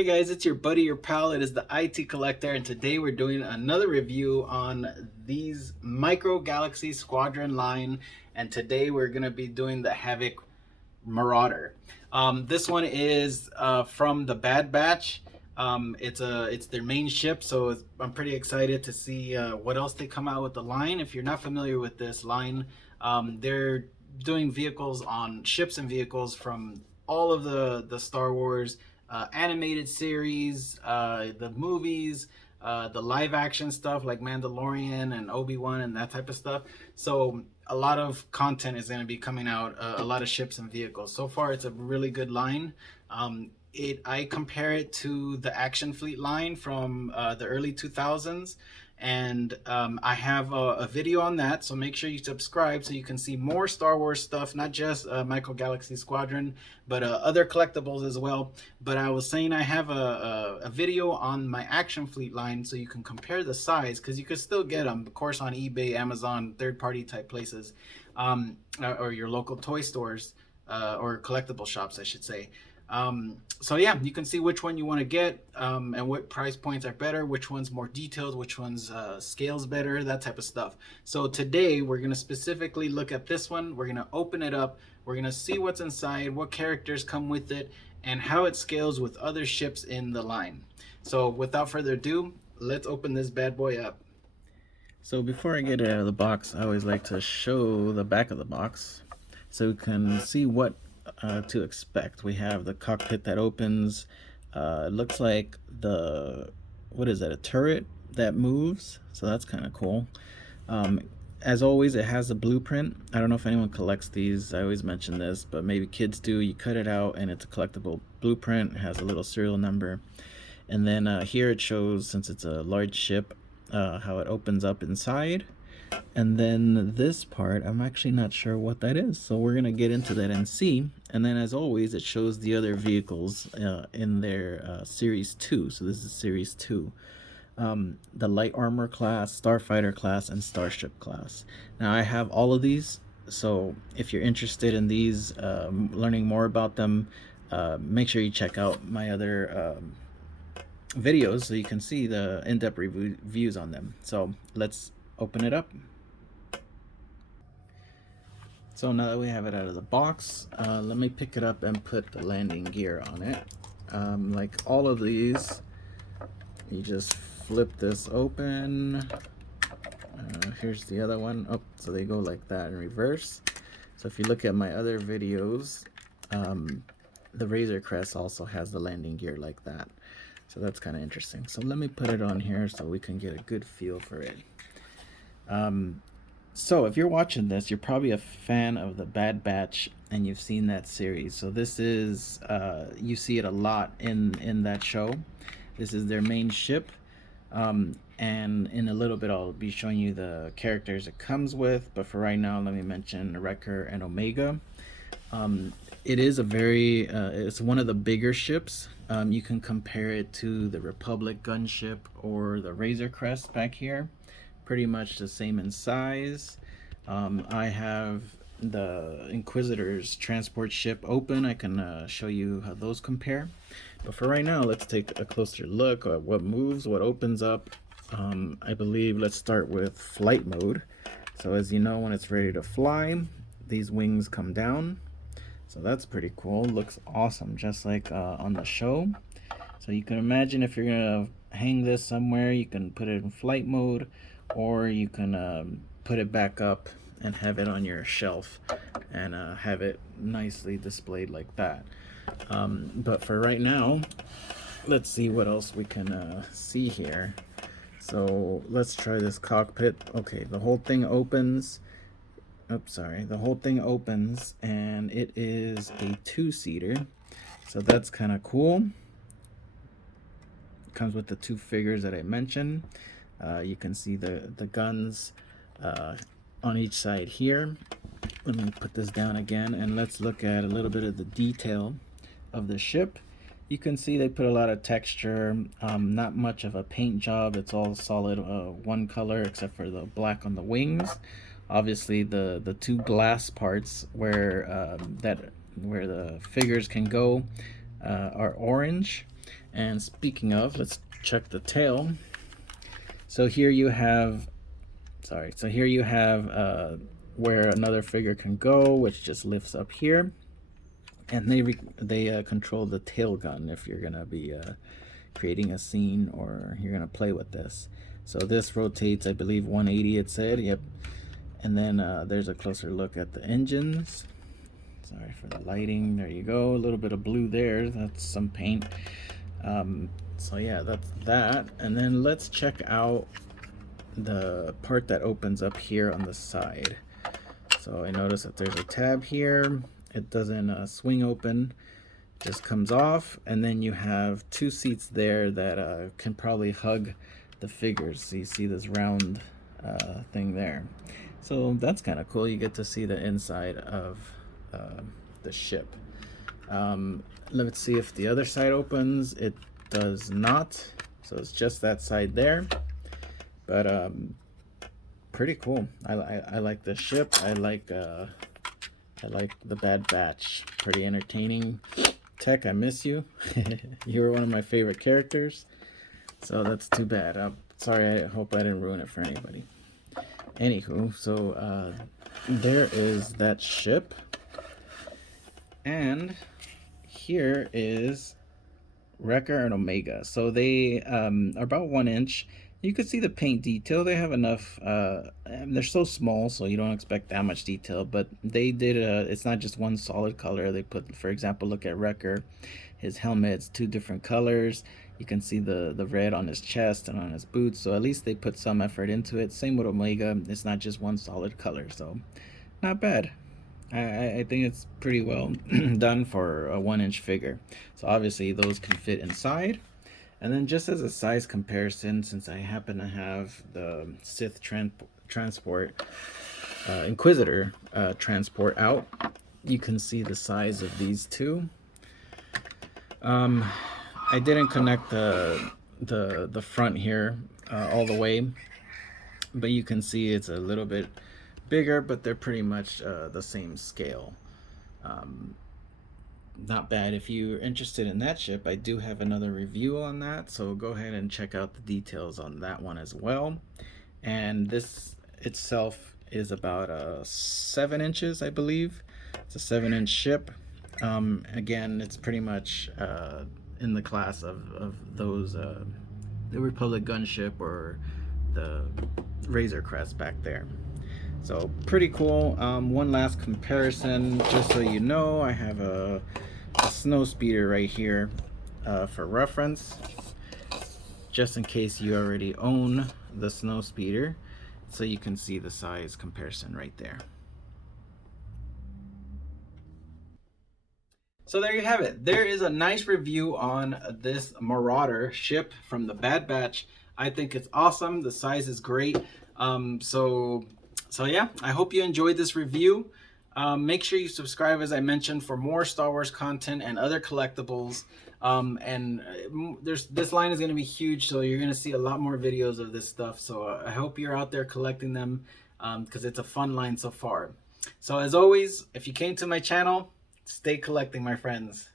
Hey guys, it's your buddy, your pal. It is the IT Collector, and today we're doing another review on these Micro Galaxy Squadron line. And today we're going to be doing the Havoc Marauder. This one is from the Bad Batch. It's their main ship, so I'm pretty excited to see what else they come out with the line. If you're not familiar with this line, they're doing vehicles on ships and vehicles from all of the Star Wars animated series, the movies, the live action stuff like Mandalorian and Obi-Wan and that type of stuff. So a lot of content is going to be coming out, a lot of ships and vehicles. So far, it's a really good line. I compare it to the Action Fleet line from the early 2000s, and I have a video on that, so make sure you subscribe so you can see more Star Wars stuff, not just Micro Galaxy Squadron, but other collectibles as well. But I was saying I have a video on my Action Fleet line so you can compare the size, because you could still get them, of course, on eBay, Amazon, third-party type places, or your local toy stores, or collectible shops, I should say. So yeah, you can see which one you want to get, and what price points are better, which one's more detailed, which one's scales better, that type of stuff. So today we're going to specifically look at this one. We're going to open it up. We're going to see what's inside, what characters come with it, and how it scales with other ships in the line. So without further ado, let's open this bad boy up. So before I get it out of the box, I always like to show the back of the box so we can see what to expect. We have the cockpit that opens. It looks like what is that, a turret that moves, so that's kind of cool. As always, it has a blueprint. I don't know if anyone collects these. I always mention this, but maybe kids do. You cut it out and it's a collectible blueprint. It has a little serial number, and then here it shows, since it's a large ship, how it opens up inside. And then this part, I'm actually not sure what that is, so we're gonna get into that and see. And then, as always, it shows the other vehicles in their series 2. So this is series 2, the light armor class, starfighter class, and starship class. Now I have all of these, so if you're interested in these, learning more about them, make sure you check out my other videos so you can see the in-depth reviews on them. So let's open it up. So now that we have it out of the box, let me pick it up and put the landing gear on it. Like all of these, you just flip this open. Here's the other one. Oh, so they go like that in reverse. So if you look at my other videos, the Razor Crest also has the landing gear like that. So that's kind of interesting. So let me put it on here so we can get a good feel for it. So if you're watching this, you're probably a fan of the Bad Batch and you've seen that series. So this is, you see it a lot in that show. This is their main ship. And in a little bit, I'll be showing you the characters it comes with. But for right now, let me mention Wrecker and Omega. It is a very, it's one of the bigger ships. You can compare it to the Republic gunship or the Razor Crest back here. Pretty much the same in size. I have the Inquisitor's transport ship open. I can show you how those compare. But for right now, let's take a closer look at what moves, what opens up. I believe let's start with flight mode. So as you know, when it's ready to fly, these wings come down. So that's pretty cool. Looks awesome, just like on the show. So you can imagine if you're gonna hang this somewhere, you can put it in flight mode, or you can put it back up and have it on your shelf and have it nicely displayed like that. But for right now, let's see what else we can see here. So let's try this cockpit. Okay, the whole thing opens. Oops, sorry. The whole thing opens and it is a 2-seater. So that's kind of cool. It comes with the 2 figures that I mentioned. You can see the guns on each side here. Let me put this down again and let's look at a little bit of the detail of the ship. You can see they put a lot of texture, not much of a paint job. It's all solid one color except for the black on the wings. Obviously the 2 glass parts where the figures can go are orange. And speaking of, let's check the tail. So here you have, where another figure can go, which just lifts up here. And they control the tail gun if you're gonna be creating a scene or you're gonna play with this. So this rotates, I believe 180 it said, yep. And then there's a closer look at the engines. Sorry for the lighting, there you go, a little bit of blue there, that's some paint. So yeah, that's that. And then let's check out the part that opens up here on the side. So I notice that there's a tab here. It doesn't swing open, just comes off, and then you have two seats there that can probably hug the figures. So you see this round thing there. So that's kind of cool. You get to see the inside of the ship. Let's see if the other side opens. It does not. So it's just that side there. But pretty cool. I like the ship. I like the Bad Batch. Pretty entertaining. Tech, I miss you. You were one of my favorite characters. So that's too bad. Sorry, I hope I didn't ruin it for anybody. Anywho, so there is that ship. And here is Wrecker and Omega. So they are about 1 inch. You can see the paint detail. They have enough. They're so small, so you don't expect that much detail. But they did it's not just one solid color. They put, for example, look at Wrecker. His helmet's 2 different colors. You can see the red on his chest and on his boots. So at least they put some effort into it. Same with Omega. It's not just one solid color. So not bad. I think it's pretty well done for a 1 inch figure. So obviously those can fit inside. And then just as a size comparison, since I happen to have the Sith transport, Inquisitor transport out, you can see the size of these two. I didn't connect the front here all the way, but you can see it's a little bit bigger, but they're pretty much the same scale. Not bad. If you're interested in that ship, I do have another review on that, so go ahead and check out the details on that one as well. And this itself is about 7 inches, I believe. It's a 7-inch ship. Again, it's pretty much in the class of those the Republic gunship or the Razor Crest back there. So pretty cool. One last comparison, just so you know, I have a snow speeder right here for reference, just in case you already own the snow speeder, so you can see the size comparison right there. So there you have it. There is a nice review on this Marauder ship from the Bad Batch. I think it's awesome. The size is great. So yeah, I hope you enjoyed this review. Make sure you subscribe, as I mentioned, for more Star Wars content and other collectibles. This line is going to be huge, so you're going to see a lot more videos of this stuff. So I hope you're out there collecting them, because it's a fun line so far. So as always, if you came to my channel, stay collecting, my friends.